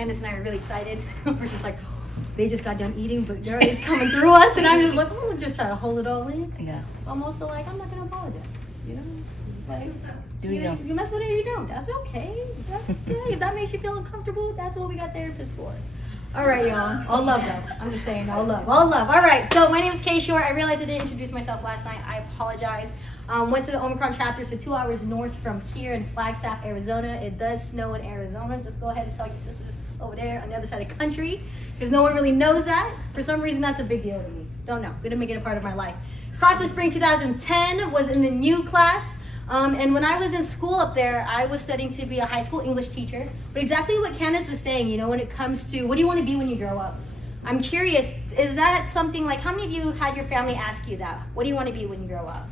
Candace and I are really excited. We're just like, they just got done eating, but they're always coming through us, and I'm just like, ooh, just trying to hold it all in. Yes. I'm also like, I'm not gonna apologize. You know, like, You mess with it or you don't. That's okay. That's okay. If that makes you feel uncomfortable, that's what we got therapists for. All right, y'all. All love, though. I'm just saying, all love, all love. All right. So my name is Kay Shore. I realized I didn't introduce myself last night. I apologize. Went to the Omicron chapter, so 2 hours north from here in Flagstaff, Arizona. It does snow in Arizona. Just go ahead and tell your sisters over there on the other side of the country, because no one really knows that. For some reason, that's a big deal to me. Don't know. Gonna make it a part of my life. Cross the Spring 2010 was in the new class. And when I was in school up there, I was studying to be a high school English teacher. But exactly what Candace was saying, you know, when it comes to what do you want to be when you grow up? I'm curious, is that something like, how many of you had your family ask you that? What do you want to be when you grow up?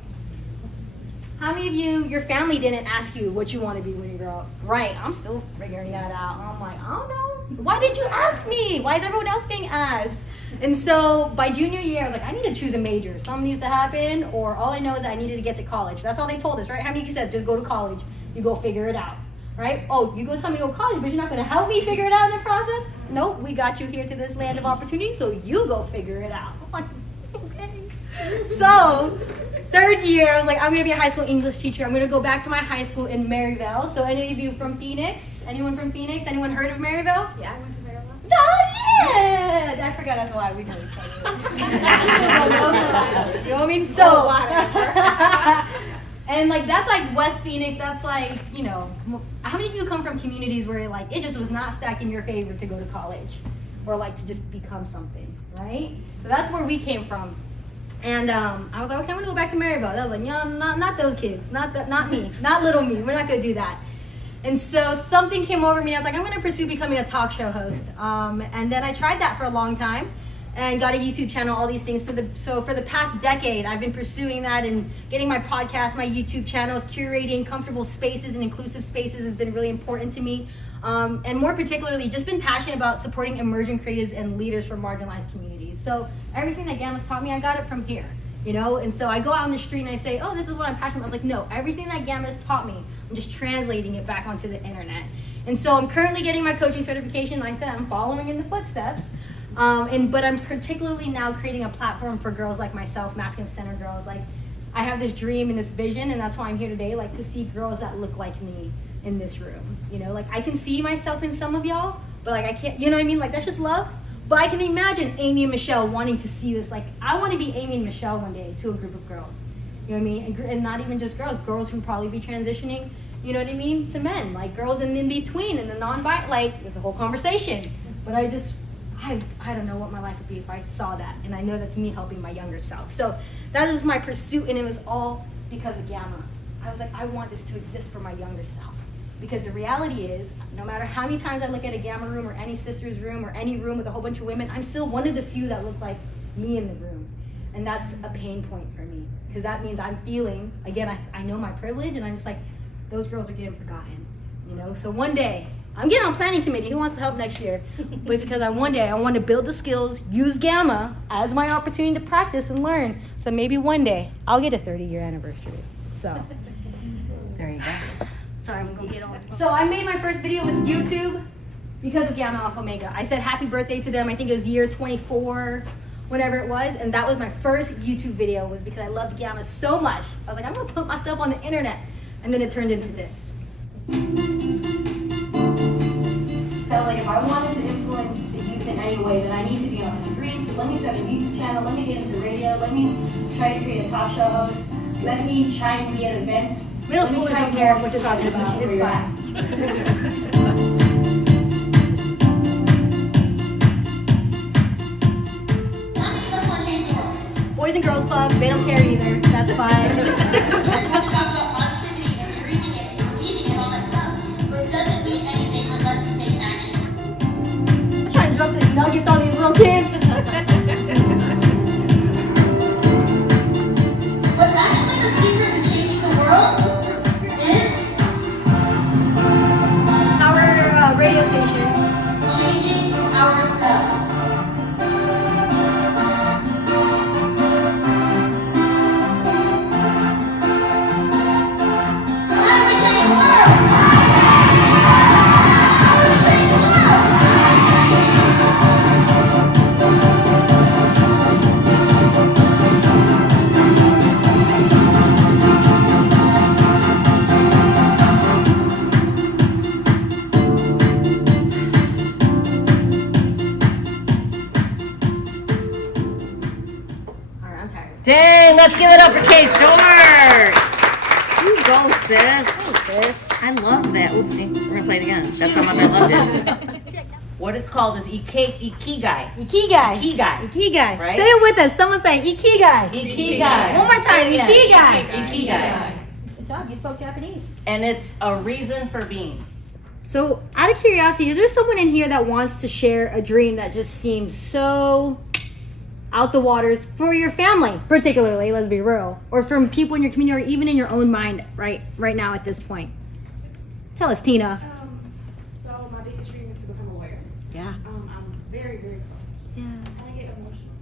How many of you, your family didn't ask you what you want to be when you grow up? Right, I'm still figuring that out. I'm like, I don't know. Why did you ask me? Why is everyone else being asked? And so by junior year, I was like, I need to choose a major. Something needs to happen, or all I know is I needed to get to college. That's all they told us, right? How many of you said, just go to college, you go figure it out, right? Oh, you go tell me to go to college, but you're not gonna help me figure it out in the process? Nope, we got you here to this land of opportunity, so you go figure it out. I'm like, okay. So, third year, I was like, I'm gonna be a high school English teacher. I'm gonna go back to my high school in Maryville. So any of you from Phoenix? Anyone from Phoenix? Anyone heard of Maryville? Yeah, I went to Maryland. Oh, yeah! I forgot that's why we know each other. You know what I mean? So, and like that's like West Phoenix. That's like, you know, how many of you come from communities where like it just was not stacked in your favor to go to college or like to just become something, right? So that's where we came from. And I was like, okay, I'm gonna go back to Maryville. They was like, no, not those kids, not me, not little me. We're not gonna do that. And so something came over me. I was like, I'm gonna pursue becoming a talk show host. And then I tried that for a long time, and got a YouTube channel. All these things for the past decade, I've been pursuing that and getting my podcast, my YouTube channels, curating comfortable spaces and inclusive spaces has been really important to me. And more particularly, just been passionate about supporting emerging creatives and leaders from marginalized communities. So everything that Gamma's taught me, I got it from here, you know? And so I go out on the street and I say, oh, this is what I'm passionate about. I was like, no, everything that Gamma's taught me, I'm just translating it back onto the internet. And so I'm currently getting my coaching certification. Like I said, I'm following in the footsteps. But I'm particularly now creating a platform for girls like myself, masculine-centered girls. Like, I have this dream and this vision, and that's why I'm here today, like to see girls that look like me in this room. You know, like I can see myself in some of y'all, but like I can't, you know what I mean? Like that's just love. But I can imagine Amy and Michelle wanting to see this. Like I want to be Amy and Michelle one day to a group of girls. You know what I mean? And not even just girls who probably be transitioning, you know what I mean, to men. Like girls in between and the non-bi, like there's a whole conversation. But I don't know what my life would be if I saw that. And I know that's me helping my younger self. So that is my pursuit, and it was all because of Gamma. I was like, I want this to exist for my younger self. Because the reality is, no matter how many times I look at a Gamma room or any sister's room or any room with a whole bunch of women, I'm still one of the few that look like me in the room. And that's a pain point for me. Because that means I'm feeling, again, I know my privilege, and I'm just like, those girls are getting forgotten. You know, so one day, I'm getting on planning committee. Who wants to help next year? But it's because one day I want to build the skills, use Gamma as my opportunity to practice and learn. So maybe one day I'll get a 30-year anniversary. So There you go. sorry, I'm gonna get on. So I made my first video with YouTube because of Gamma Alpha Omega. I said happy birthday to them. I think it was year 24, whenever it was, and that was my first YouTube video. Was because I loved Gamma so much. I was like, I'm gonna put myself on the internet, and then it turned into this. Felt like if I wanted to influence the youth in any way, then I need to be on the screen. So let me start a YouTube channel, let me get into radio, let me try to create a talk show host, let me try and be at events. Middle schoolers don't care what you're talking about, it's fine. Boys and Girls Club, they don't care either, that's fine. Drop these nuggets on these little kids. But actually the secret to changing the world is our radio station. changing ourselves. uppercase short. You go, sis. Sis. I love that. Oopsie. We're gonna play it again. That's how much I loved it. What it's called is Ikigai. Ikigai. Ikigai. Ikigai. Right? Say it with us. Someone say Ikigai. Ikigai. One more time. Yeah. Ikigai. Ikigai. Good job. You spoke Japanese. And it's a reason for being. So, out of curiosity, is there someone in here that wants to share a dream that just seems so out the waters for your family, particularly, let's be real, or from people in your community, or even in your own mind right now at this point? Tell us, Tina. So my biggest dream is to become a lawyer. Yeah. I'm very, very close. Yeah. I get emotional.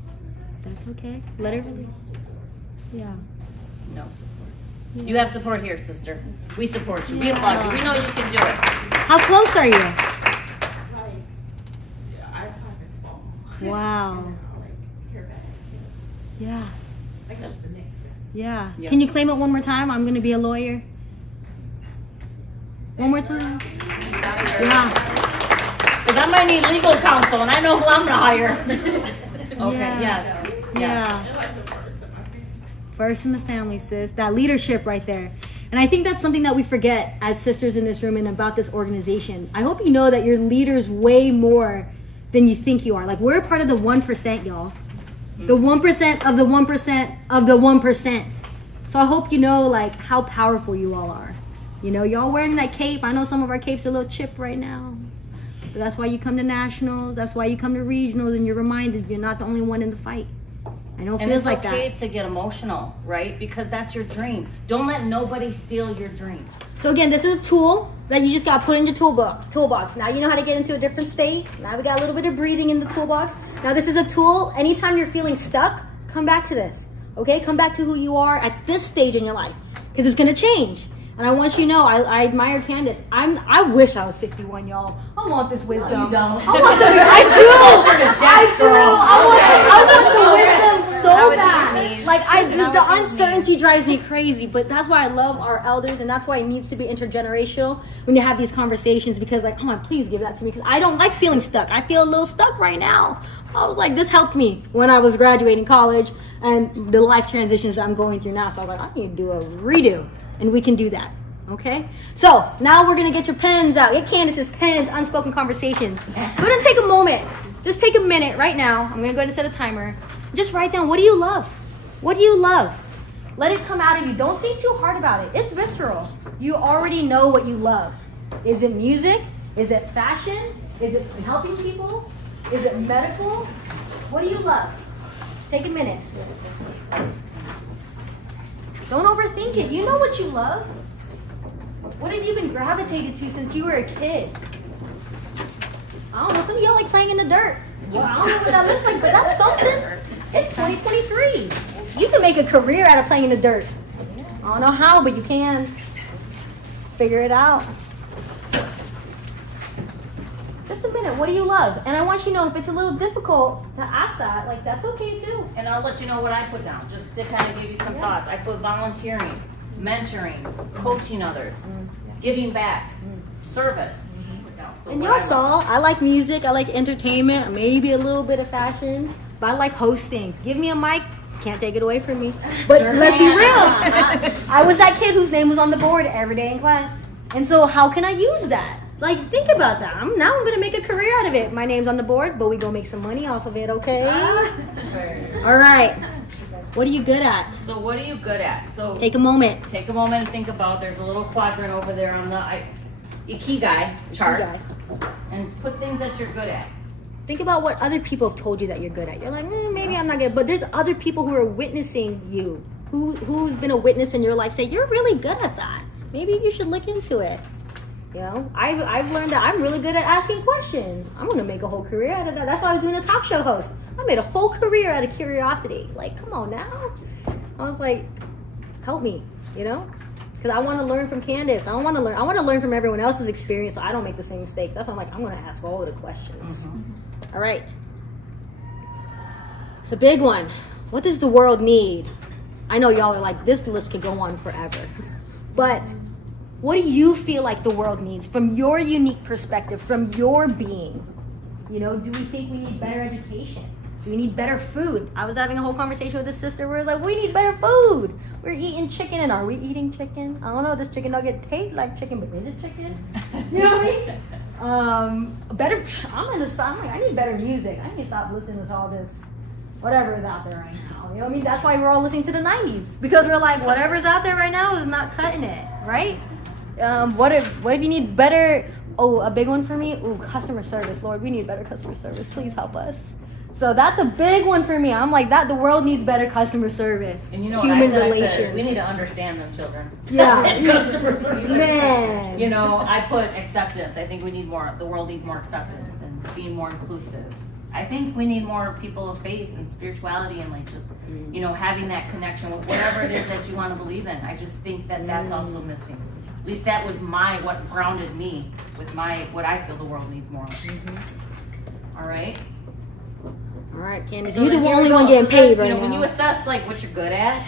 That's okay. Let it release. Yeah. No support. You have support here, sister. We support you. We applaud you. We know you can do it. How close are you? Like, I practice ball. Wow. Like, hear back. Yeah. Like, that's the next step. Yeah. Yeah. Can you claim it one more time? I'm gonna be a lawyer. One more time. Yeah. Because I might need legal counsel, and I know who I'm gonna hire. Okay. Yeah. Yes. Yeah. I like the first in my family. First in the family, sis. That leadership right there. And I think that's something that we forget as sisters in this room and about this organization. I hope you know that you're leaders way more than you think you are. Like, we're part of the 1%, y'all. The 1% of the 1% of the 1%. So I hope you know, like, how powerful you all are. You know, y'all wearing that cape. I know some of our capes are a little chipped right now. But that's why you come to nationals. That's why you come to regionals, and you're reminded you're not the only one in the fight. I know it And feels it's like okay that. to get emotional, right? Because that's your dream. Don't let nobody steal your dream. So again, this is a tool that you just got to put in your toolbox. Now you know how to get into a different state. Now we got a little bit of breathing in the toolbox. Now this is a tool. Anytime you're feeling stuck, come back to this. Okay? Come back to who you are at this stage in your life, because it's going to change. And I want you to know, I admire Candace. I wish I was 51, y'all. I want this wisdom. No, you don't. I want the, I do. I want the wisdom so bad. Like the uncertainty drives me crazy. But that's why I love our elders, and that's why it needs to be intergenerational when you have these conversations. Because like, come on, please give that to me. Because I don't like feeling stuck. I feel a little stuck right now. I was like, this helped me when I was graduating college and the life transitions that I'm going through now. So I was like, I need to do a redo. And we can do that, okay? So, now we're going to get your pens out. Get Candace's pens, unspoken conversations. Go ahead and take a moment. Just take a minute right now. I'm going to go ahead and set a timer. Just write down, what do you love? What do you love? Let it come out of you. Don't think too hard about it. It's visceral. You already know what you love. Is it music? Is it fashion? Is it helping people? Is it medical? What do you love? Take a minute. Don't overthink it. You know what you love. What have you been gravitated to since you were a kid? I don't know. Some of y'all like playing in the dirt. Well, I don't know what that looks like, but that's something. It's 2023. You can make a career out of playing in the dirt. I don't know how, but you can. Figure it out. Just a minute. What do you love? And I want you to know, if it's a little difficult to ask that, like, that's okay too. And I'll let you know what I put down, just to kind of give you some thoughts. I put volunteering, mentoring, coaching others, giving back, service. Put down. Put And what y'all I love. saw, I like music, I like entertainment, maybe a little bit of fashion, but I like hosting. Give me a mic, can't take it away from me. But let's be real. I was that kid whose name was on the board every day in class. And so how can I use that? Like, think about that. I'm going to make a career out of it. My name's on the board, but we going to make some money off of it, okay? All right. What are you good at? So what are you good at? So Take a moment. take a moment and think about, there's a little quadrant over there on the Ikigai chart. Ikigai. And put things that you're good at. Think about what other people have told you that you're good at. You're like, maybe I'm not good. But there's other people who are witnessing you, who's been a witness in your life, say, you're really good at that. Maybe you should look into it. You know, I've learned that I'm really good at asking questions. I'm going to make a whole career out of that. That's why I was doing a talk show host. I made a whole career out of curiosity. Like, come on now. I was like, help me, you know? Because I want to learn from Candace. I want to learn from everyone else's experience so I don't make the same mistakes. That's why I'm like, I'm going to ask all of the questions. All right. It's a big one. What does the world need? I know y'all are like, this list could go on forever. But what do you feel like the world needs from your unique perspective, from your being? You know, do we think we need better education? Do we need better food? I was having a whole conversation with this sister. We were like, we need better food. We're eating chicken, and are we eating chicken? I don't know. Does chicken nugget taste like chicken, but is it chicken? You know what I mean? Better. I'm like, I need better music. I need to stop listening to all this, whatever is out there right now. You know what I mean? That's why we're all listening to the 90s, because we're like, whatever's out there right now is not cutting it, right? What if you need better? Oh, a big one for me. Ooh, customer service. Lord, we need better customer service. Please help us. So that's a big one for me. I'm like that. The world needs better customer service. And you know human what I relations. said? We need to understand them children. Yeah. And customer service. Man. You know, I put acceptance. I think we need more. The world needs more acceptance and being more inclusive. I think we need more people of faith and spirituality and like just, you know, having that connection with whatever it is that you want to believe in. I just think that that's also missing. At least that was what grounded me with what I feel the world needs more of. All right. All right, Candace, So you're the then here only we one go. getting So paid then, right you know, now. when you assess like what you're good at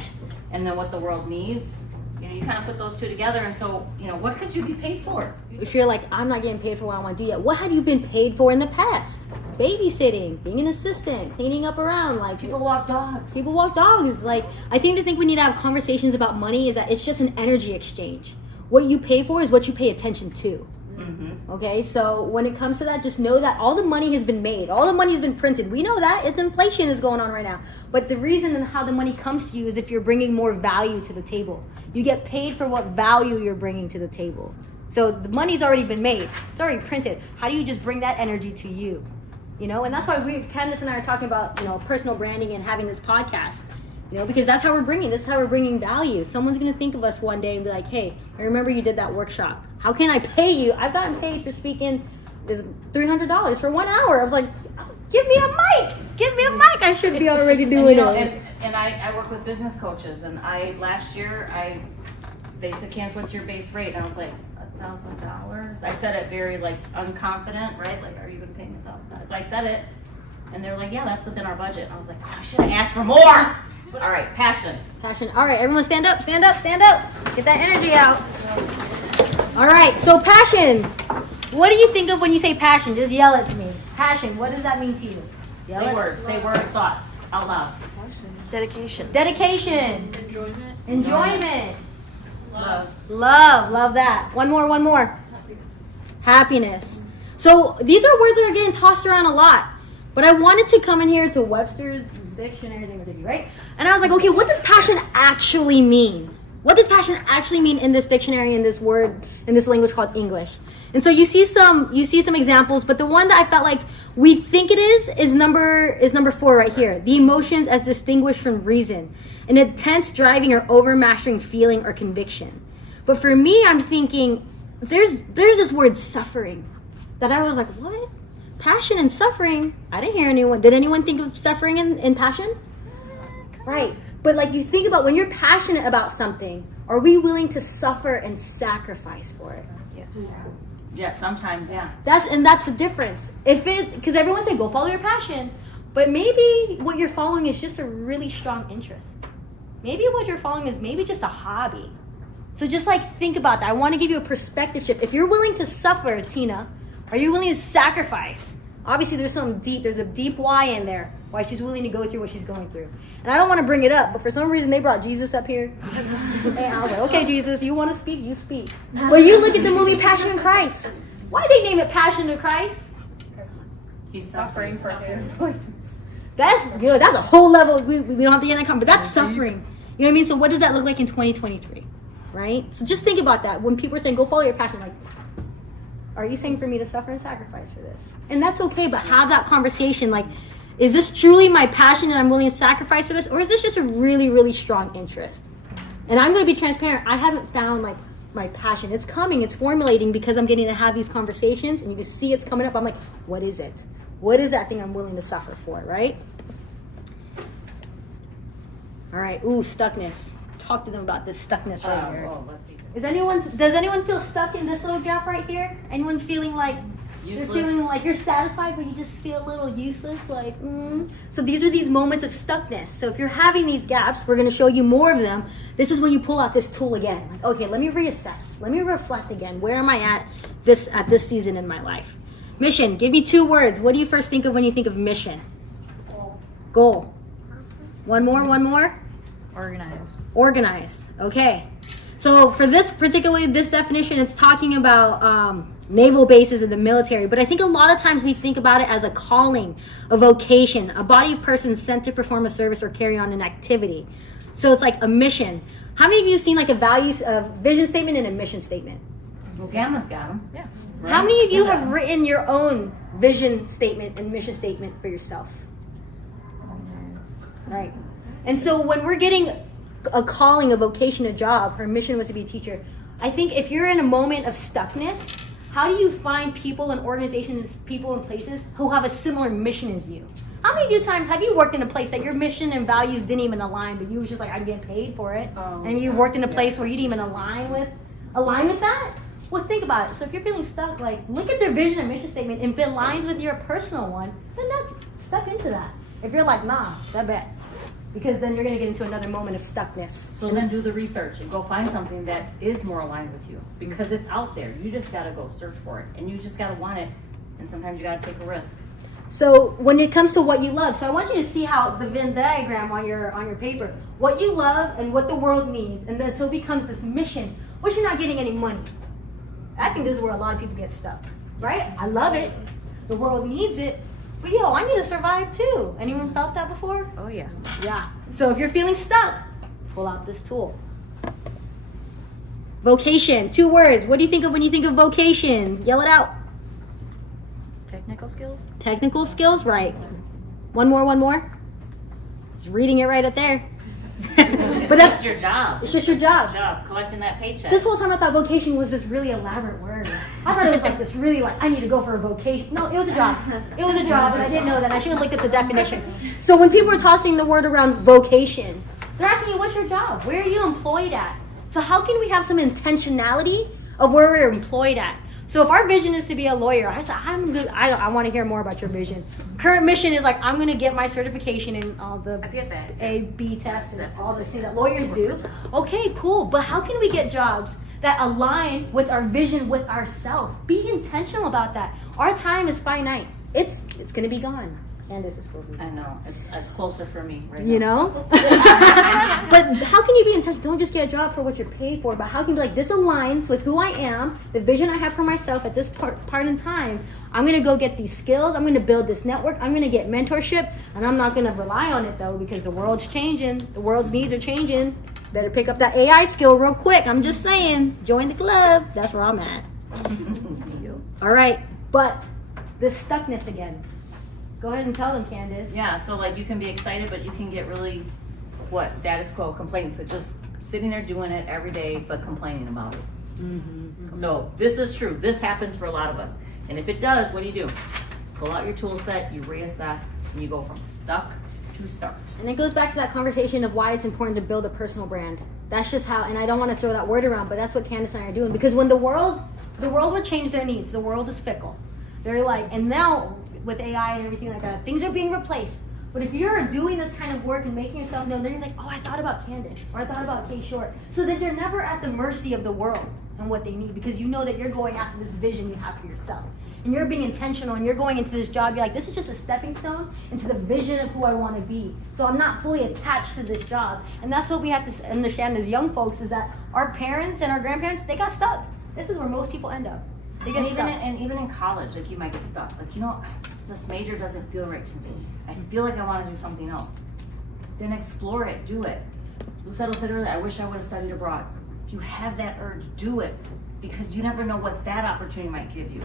and then what the world needs, you know, you kind of put those two together. And so, you know, what could you be paid for? If you're like, I'm not getting paid for what I want to do yet, what have you been paid for in the past? Babysitting, being an assistant, cleaning up around, like People walk dogs. people walk dogs. Like, I think the thing we need to have conversations about money is that it's just an energy exchange. What you pay for is what you pay attention to. Mm-hmm. Okay, so when it comes to that, just know that all the money has been made, all the money has been printed. We know that it's inflation is going on right now. But the reason and how the money comes to you is if you're bringing more value to the table. You get paid for what value you're bringing to the table. So the money's already been made, it's already printed. How do you just bring that energy to you? You know, and that's why Candace and I are talking about, you know, personal branding and having this podcast. You know, because that's how we're bringing value. Someone's going to think of us one day and be like, hey, I remember you did that workshop. How can I pay you? I've gotten paid for speaking is $300 for 1 hour. I was like, give me a mic. Give me a mic. I should be already doing it. And I work with business coaches. And last year, they said, Candace, what's your base rate? And I was like, $1,000. I said it very like unconfident, right? Like, are you going to pay me $1,000? So I said it. And they were like, yeah, that's within our budget. And I was like, oh, should I ask for more? All right, passion. Passion. All right, everyone stand up, stand up, stand up. Get that energy out. All right, so passion. What do you think of when you say passion? Just yell it to me. Passion, what does that mean to you? Yell it. Say words, thoughts out loud. Dedication. Dedication. Enjoyment. Enjoyment. Love. Love that. One more. Happiness. So these are words that are getting tossed around a lot. But I wanted to come in here to Webster's dictionary thing, right? And I was like, okay, what does passion actually mean? What does passion actually mean in this dictionary, in this word, in this language called English? And so you see some examples, but the one that I felt like we think it is number 4 right here. The emotions as distinguished from reason. An intense driving or overmastering feeling or conviction. But for me, I'm thinking there's this word suffering that I was like, what? Passion and suffering? I didn't hear anyone. Did anyone think of suffering and passion? Right. But like you think about when you're passionate about something, are we willing to suffer and sacrifice for it? Yes. Yeah, sometimes, yeah. That's the difference. Because everyone say go follow your passion, but maybe what you're following is just a really strong interest. Maybe what you're following is maybe just a hobby. So just like think about that. I want to give you a perspective shift. If you're willing to suffer, Tina, are you willing to sacrifice? Obviously, there's a deep why in there, why she's willing to go through what she's going through. And I don't want to bring it up, but for some reason they brought Jesus up here. And I was like, okay, Jesus, you want to speak, you speak. But you look at the movie Passion of Christ. Why they name it Passion of Christ? He's suffering for his That's a whole level. We don't have to get in that but that's suffering. You know what I mean? So what does that look like in 2023? Right? So just think about that. When people are saying, go follow your passion, like, are you saying for me to suffer and sacrifice for this? And that's okay, but have that conversation. Like, is this truly my passion and I'm willing to sacrifice for this? Or is this just a really, really strong interest? And I'm going to be transparent. I haven't found, like, my passion. It's coming. It's formulating because I'm getting to have these conversations. And you can see it's coming up. I'm like, what is it? What is that thing I'm willing to suffer for, right? All right. Ooh, stuckness. Talk to them about this stuckness right here. Let's see. Does anyone feel stuck in this little gap right here? Anyone feeling like Useless. you're feeling like you're satisfied but you just feel a little useless? Like, So these are these moments of stuckness. So if you're having these gaps, we're going to show you more of them. This is when you pull out this tool again. Like, okay, let me reassess. Let me reflect again. Where am I at this season in my life? Mission. Give me 2 words. What do you first think of when you think of mission? Goal. One more. Organized. Okay. So for this definition, it's talking about naval bases in the military. But I think a lot of times we think about it as a calling, a vocation, a body of persons sent to perform a service or carry on an activity. So it's like a mission. How many of you have seen like a vision statement and a mission statement? Well, Gamma's got them. Yeah. Right? How many of you have written your own vision statement and mission statement for yourself? Right. And so when we're getting a calling, a vocation, a job, her mission was to be a teacher, I think if you're in a moment of stuckness, how do you find people and organizations, people and places who have a similar mission as you? How many of you times have you worked in a place that your mission and values didn't even align, but you was just like, I'm getting paid for it, and you worked in a place where you didn't even align with that? Well, think about it. So if you're feeling stuck, like look at their vision and mission statement. If it aligns with your personal one, then that's step into that. If you're like, nah, step back. Because then you're going to get into another moment of stuckness. So then do the research and go find something that is more aligned with you, because it's out there. You just got to go search for it, and you just got to want it, and sometimes you got to take a risk. So when it comes to what you love, so I want you to see how the Venn diagram on your paper, what you love and what the world needs, and then so it becomes this mission, which you're not getting any money. I think this is where a lot of people get stuck, right? I love it. The world needs it. But yo, I need to survive too. Anyone felt that before? Oh yeah. Yeah. So if you're feeling stuck, pull out this tool. Vocation, 2 words. What do you think of when you think of vocation? Yell it out. Technical skills. Technical skills, right. One more. Just reading it right up there. But that's your job. It's just your job. Collecting that paycheck. This whole time I thought vocation was this really elaborate word. I thought it was like this really like, I need to go for a vocation. No, it was a job. It was a job, and I didn't know that. I should have looked at the definition. So when people are tossing the word around vocation, they're asking you, what's your job? Where are you employed at? So how can we have some intentionality of where we're employed at? So if our vision is to be a lawyer, I said, I'm good. I want to hear more about your vision. Current mission is like, I'm going to get my certification in all the I get that. A, B tests and all those things that lawyers do. Okay, cool. But how can we get jobs that align with our vision, with ourselves? Be intentional about that. Our time is finite. It's going to be gone. Candace is full. I know. It's closer for me right You now. know? But how can you be intentional? Don't just get a job for what you're paid for, but how can you be like, this aligns with who I am, the vision I have for myself at this part in time. I'm going to go get these skills. I'm going to build this network. I'm going to get mentorship, and I'm not going to rely on it, though, because the world's changing. The world's needs are changing. Better pick up that AI skill real quick. I'm just saying. Join the club. That's where I'm at. All right. But the stuckness again. Go ahead and tell them, Candace. Yeah, so like you can be excited, but you can get really, status quo, complaints. So just sitting there doing it every day, but complaining about it. So this is true. This happens for a lot of us. And if it does, what do? Pull out your tool set, you reassess, and you go from stuck to start. And it goes back to that conversation of why it's important to build a personal brand. That's just how, and I don't want to throw that word around, but that's what Candace and I are doing. Because when the world will change their needs. The world is fickle. They're like, and now with AI and everything like that, things are being replaced. But if you're doing this kind of work and making yourself known, then you're like, oh, I thought about Candace, or I thought about Kay Short. So that you're never at the mercy of the world and what they need, because you know that you're going after this vision you have for yourself. And you're being intentional, and you're going into this job, you're like, this is just a stepping stone into the vision of who I want to be. So I'm not fully attached to this job. And that's what we have to understand as young folks, is that our parents and our grandparents, they got stuck. This is where most people end up. They get stuck. And even in college, like you might get stuck. Like, this major doesn't feel right to me. I feel like I want to do something else. Then explore it, do it. Lucero said earlier, I wish I would have studied abroad. If you have that urge, do it. Because you never know what that opportunity might give you.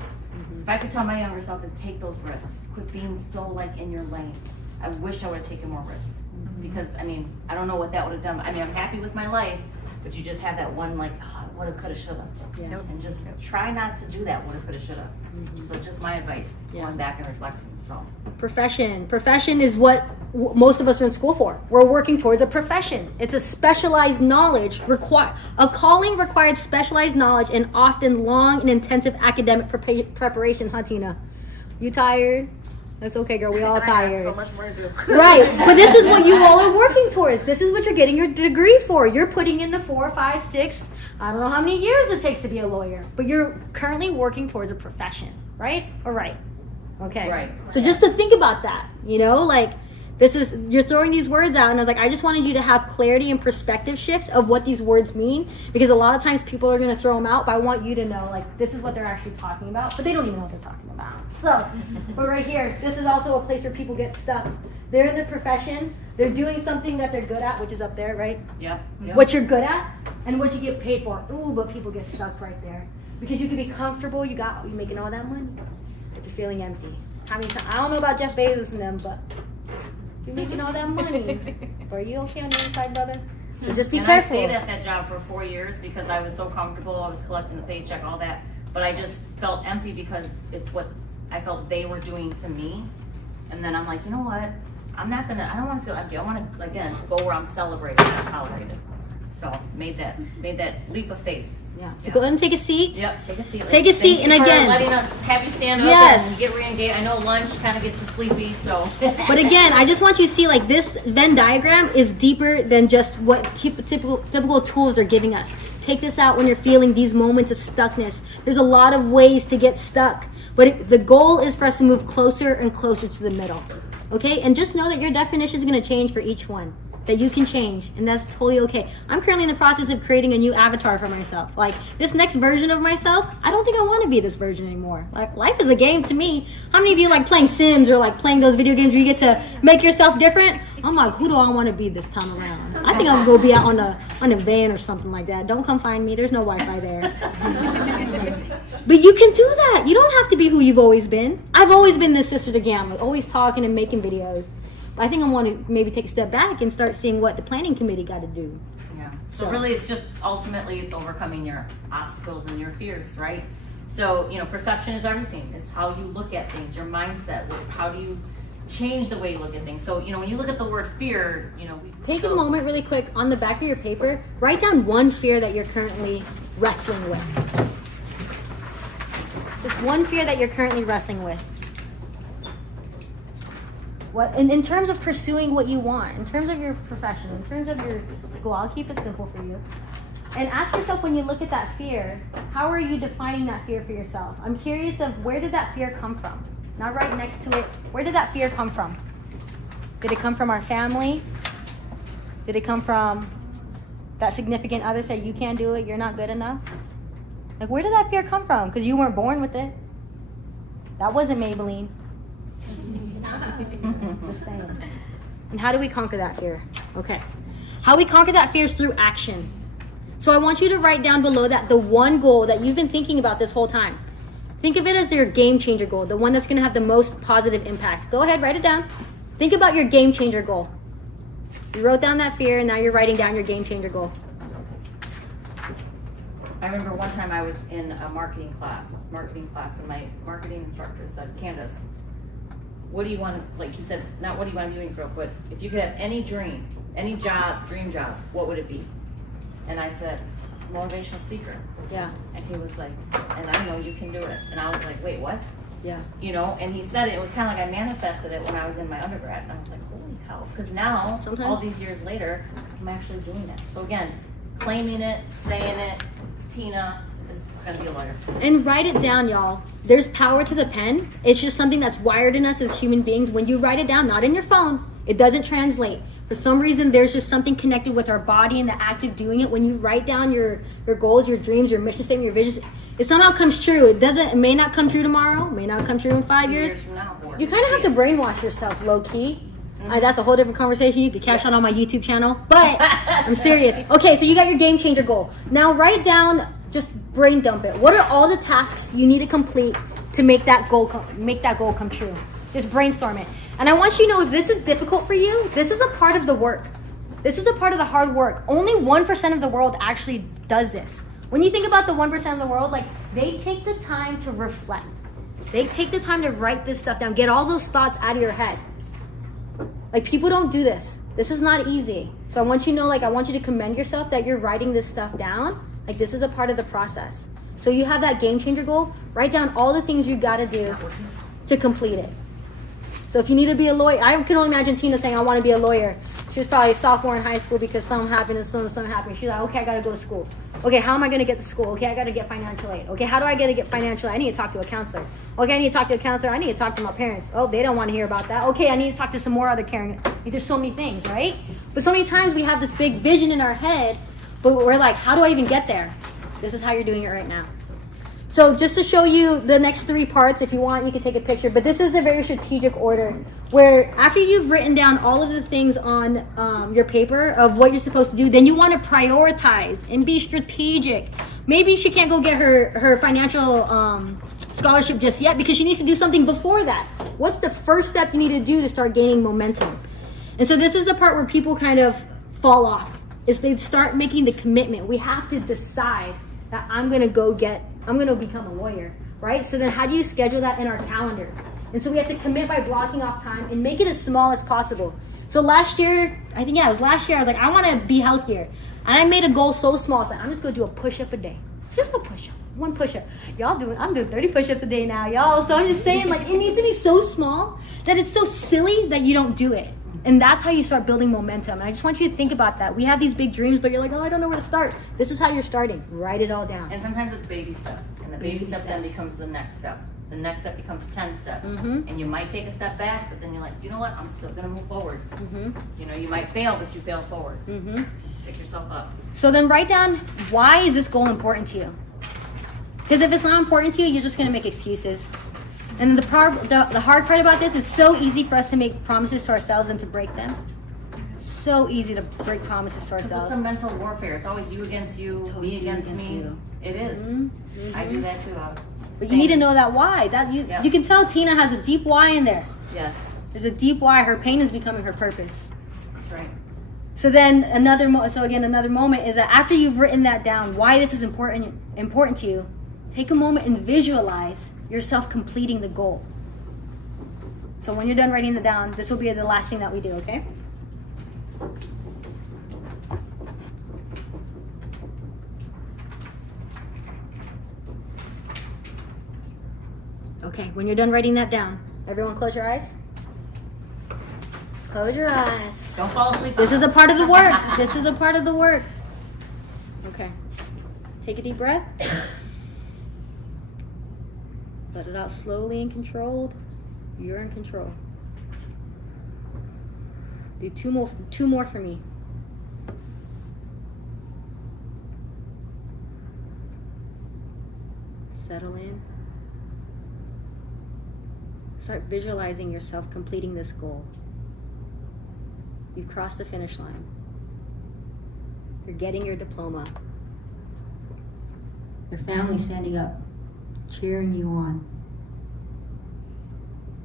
If I could tell my younger self, is take those risks. Quit being so like in your lane. I wish I would have taken more risks. Because I don't know what that would have done. I'm happy with my life, but you just have that one like, woulda, coulda, shoulda. Yeah. And just try not to do that woulda, coulda, shoulda. So just my advice, going back and reflecting. So Profession is what most of us are in school for. We're working towards a profession. It's a specialized knowledge. A calling required specialized knowledge and often long and intensive academic preparation. Tina, you tired? That's okay, girl. We all tired. So much more to do. Right, but this is what you all are working towards. This is what you're getting your degree for. You're putting in the 4, 5, 6, I don't know how many years it takes to be a lawyer, but you're currently working towards a profession, right? Or right? Okay. Right. So just to think about that, like you're throwing these words out, and I was like, I just wanted you to have clarity and perspective shift of what these words mean, because a lot of times people are going to throw them out, but I want you to know, like, this is what they're actually talking about, but they don't even know what they're talking about. So, but right here, this is also a place where people get stuck. They're in the profession, they're doing something that they're good at, which is up there, right? Yep. What you're good at, and what you get paid for. Ooh, but people get stuck right there. Because you can be comfortable, you're making all that money, but you're feeling empty. How many times, I don't know about Jeff Bezos and them, but you're making all that money. Are you okay on the inside, brother? So just be And careful. I stayed at that job for 4 years because I was so comfortable. I was collecting the paycheck, all that. But I just felt empty because it's what I felt they were doing to me. And then I'm like, you know what? I don't want to feel empty. I want to, again, go where I'm celebrated, not tolerated. So made that leap of faith. Yeah. So go ahead and take a seat. Yep, take a seat. Take a seat, Thank and you for again- letting us have you stand up Yes. and get re-engaged. I know lunch kind of gets you sleepy, so. But again, I just want you to see, like, this Venn diagram is deeper than just what typical tools are giving us. Take this out when you're feeling these moments of stuckness. There's a lot of ways to get stuck, but the goal is for us to move closer and closer to the middle. Okay? And just know that your definition is going to change for each one. That you can change, and that's totally okay. I'm currently in the process of creating a new avatar for myself. Like, this next version of myself, I don't think I want to be this version anymore. Like, life is a game to me. How many of you like playing Sims or like playing those video games where you get to make yourself different? I'm like, who do I want to be this time around? I think I'm gonna go be out on a van or something like that. Don't come find me. There's no Wi-Fi there. But you can do that. You don't have to be who you've always been. I've always been this sister to Gamma, always talking and making videos. I think I want to maybe take a step back and start seeing what the planning committee got to do. Yeah. So really, it's just ultimately it's overcoming your obstacles and your fears, right? So perception is everything. It's how you look at things, your mindset. How do you change the way you look at things? So when you look at the word fear, Take a moment really quick on the back of your paper. Write down one fear that you're currently wrestling with. Just one fear that you're currently wrestling with. What in terms of pursuing what you want, in terms of your profession, in terms of your school, I'll keep it simple for you. And ask yourself, when you look at that fear, how are you defining that fear for yourself? I'm curious of, where did that fear come from? Not right next to it. Where did that fear come from? Did it come from our family? Did it come from that significant other said, you can't do it, you're not good enough? Like, where did that fear come from? Because you weren't born with it. That wasn't Maybelline. Just saying. And how do we conquer that fear? Okay. How we conquer that fear is through action. So I want you to write down below that the one goal that you've been thinking about this whole time. Think of it as your game changer goal, the one that's going to have the most positive impact. Go ahead, write it down. Think about your game changer goal. You wrote down that fear, and now you're writing down your game changer goal. I remember one time I was in a marketing class, and my marketing instructor said, Candace, what do you want to, like he said, not what do you want to be doing, girl, but if you could have any dream, any job, dream job, what would it be? And I said, motivational speaker. Yeah. And he was like, and I know you can do it. And I was like, wait, what? Yeah. And he said it was kind of like I manifested it when I was in my undergrad. And I was like, holy cow. Because now, Sometimes. all these years later, I'm actually doing it. So again, claiming it, saying it, Tina is going to be a lawyer. And write it down, y'all. There's power to the pen. It's just something that's wired in us as human beings. When you write it down, not in your phone, it doesn't translate. For some reason, there's just something connected with our body and the act of doing it. When you write down your goals, your dreams, your mission statement, your visions, it somehow comes true. It may not come true tomorrow, may not come true in 5 years. From now, You kind of have to brainwash yourself, low-key. That's a whole different conversation. You could catch that on my YouTube channel. But I'm serious. Okay, so you got your game changer goal. Now write down, just brain dump it. What are all the tasks you need to complete to make that goal come true? Just brainstorm it. And I want you to know, if this is difficult for you, this is a part of the work. This is a part of the hard work. Only 1% of the world actually does this. When you think about the 1% of the world, like, they take the time to reflect. They take the time to write this stuff down. Get all those thoughts out of your head. Like, people don't do this. This is not easy. So I want you to know, I want you to commend yourself that you're writing this stuff down. Like, this is a part of the process. So you have that game changer goal. Write down all the things you got to do to complete it. So if you need to be a lawyer, I can only imagine Tina saying, I want to be a lawyer. She was probably a sophomore in high school because something happened and something happened. She's like, okay, I gotta go to school. Okay, how am I gonna get to school? Okay, I gotta get financial aid. Okay, how do I get financial aid? I need to talk to a counselor. Okay, I need to talk to a counselor. I need to talk to my parents. Oh, they don't want to hear about that. Okay, I need to talk to some more other caring. There's so many things, right? But so many times we have this big vision in our head, but we're like, how do I even get there? This is how you're doing it right now. So just to show you the next 3 parts, if you want, you can take a picture. But this is a very strategic order where after you've written down all of the things on your paper of what you're supposed to do, then you want to prioritize and be strategic. Maybe she can't go get her financial scholarship just yet because she needs to do something before that. What's the first step you need to do to start gaining momentum? And so this is the part where people kind of fall off, is they start making the commitment. We have to decide that I'm going to become a lawyer, right? So then how do you schedule that in our calendar? And so we have to commit by blocking off time and make it as small as possible. So last year, I was like, I want to be healthier. And I made a goal so small. It's like, I'm just going to do a push-up a day. Just a push-up. 1 push-up. I'm doing 30 push-ups a day now, y'all. So I'm just saying, like, it needs to be so small that it's so silly that you don't do it. And that's how you start building momentum. And I just want you to think about that. We have these big dreams, but you're like, oh, I don't know where to start. This is how you're starting. Write it all down. And sometimes it's baby steps. And the baby step then becomes the next step. The next step becomes 10 steps. Mm-hmm. And you might take a step back, but then you're like, you know what? I'm still going to move forward. Mm-hmm. You know, you might fail, but you fail forward. Mm-hmm. Pick yourself up. So then write down, why is this goal important to you? Because if it's not important to you, you're just going to make excuses. And the hard part about this, it's so easy for us to make promises to ourselves and to break them. It's so easy to break promises to It's ourselves. a mental warfare. It's always you against you, It's always me you against against me. you. It is. Mm-hmm. I do that too. But you need to know that why. You can tell Tina has a deep why in there. Yes. There's a deep why. Her pain is becoming her purpose. That's right. So then another moment is that after you've written that down, why this is important to you, take a moment and visualize yourself completing the goal. So when you're done writing it down, this will be the last thing that we do, okay? Okay, when you're done writing that down, everyone close your eyes. Close your eyes. Don't fall asleep. This is a part of the work. This is a part of the work. Okay. Take a deep breath. Let it out slowly and controlled. You're in control. Do two more for me. Settle in. Start visualizing yourself completing this goal. You've crossed the finish line. You're getting your diploma. Your family standing up, cheering you on.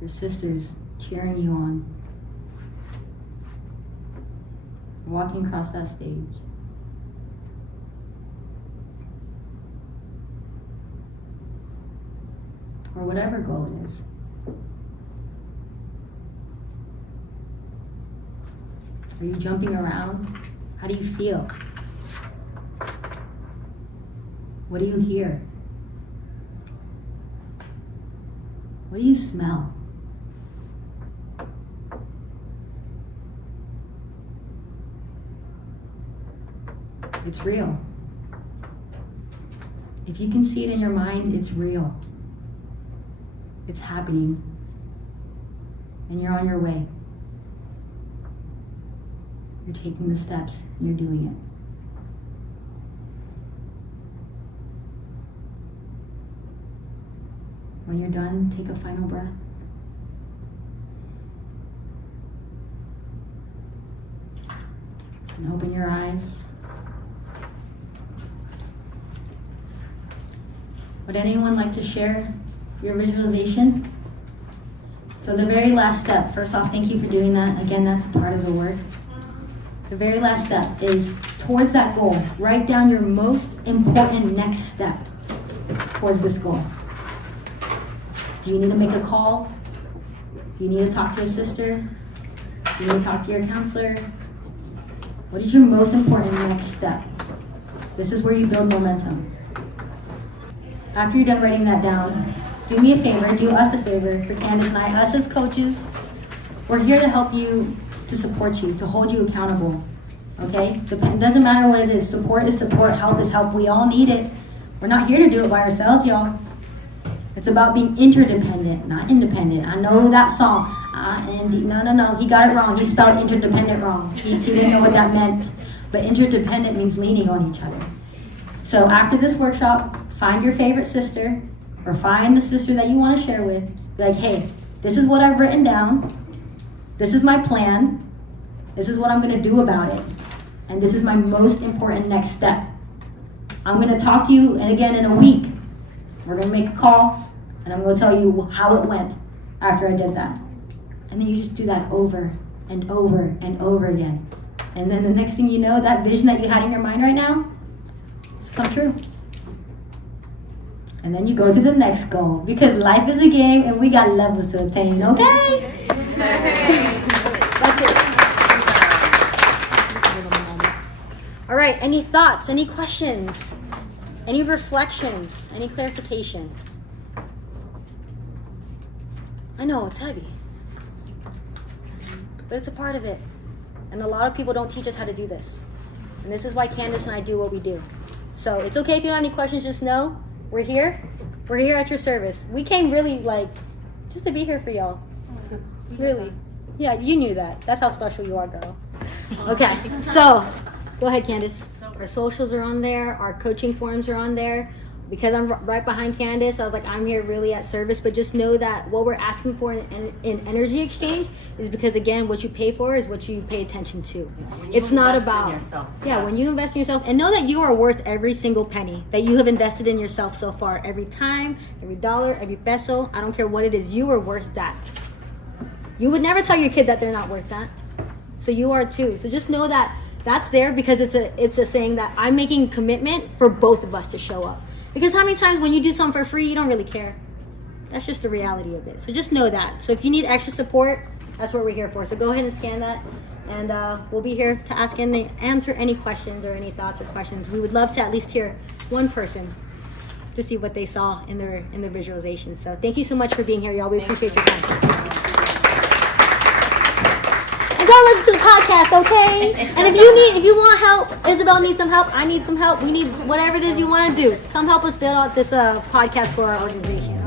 Your sisters cheering you on. You're walking across that stage. Or whatever goal it is. Are you jumping around? How do you feel? What do you hear? What do you smell? It's real. If you can see it in your mind, it's real. It's happening. And you're on your way. You're taking the steps, and you're doing it. When you're done, take a final breath. And open your eyes. Would anyone like to share your visualization? So the very last step, first off, thank you for doing that. Again, that's a part of the work. The very last step is towards that goal. Write down your most important next step towards this goal. Do you need to make a call? Do you need to talk to a sister? Do you need to talk to your counselor? What is your most important next step? This is where you build momentum. After you're done writing that down, do me a favor, do us a favor, for Candace and I, us as coaches, we're here to help you to support you, to hold you accountable. Okay? It doesn't matter what it is. Support is support. Help is help. We all need it. We're not here to do it by ourselves, y'all. It's about being interdependent, not independent. I know that song. No. He got it wrong. He spelled interdependent wrong. He didn't know what that meant. But interdependent means leaning on each other. So after this workshop, find your favorite sister or find the sister that you want to share with. Be like, hey, this is what I've written down. This is my plan. This is what I'm going to do about it. And this is my most important next step. I'm going to talk to you, and again, in a week, we're going to make a call, and I'm going to tell you how it went after I did that. And then you just do that over and over and over again. And then the next thing you know, that vision that you had in your mind right now, it's come true. And then you go to the next goal, because life is a game and we got levels to attain, okay? That's it. All right, any thoughts, any questions, any reflections, any clarification? I know, it's heavy. But it's a part of it. And a lot of people don't teach us how to do this. And this is why Candace and I do what we do. So it's okay if you don't have any questions, just know we're here. We're here at your service. We came really just to be here for y'all. Really. Yeah, you knew that. That's how special you are, girl. Okay, so go ahead, Candace. Our socials are on there. Our coaching forums are on there. Because I'm right behind Candace, I was like, I'm here really at service. But just know that what we're asking for in energy exchange is because, again, what you pay for is what you pay attention to. It's not about yourself. Yeah, when you invest in yourself, and know that you are worth every single penny that you have invested in yourself so far. Every time, every dollar, every peso, I don't care what it is, you are worth that. You would never tell your kid that they're not worth that. So you are too. So just know that that's there because it's a saying that I'm making a commitment for both of us to show up. Because how many times when you do something for free, you don't really care? That's just the reality of it. So just know that. So if you need extra support, that's what we're here for. So go ahead and scan that. And we'll be here to answer any questions or any thoughts or questions. We would love to at least hear one person to see what they saw in their visualization. So thank you so much for being here, y'all. We appreciate your time. And go listen to the podcast, okay? And if you want help, Isabel needs some help, I need some help, we need whatever it is you want to do. Come help us build out this podcast for our organization.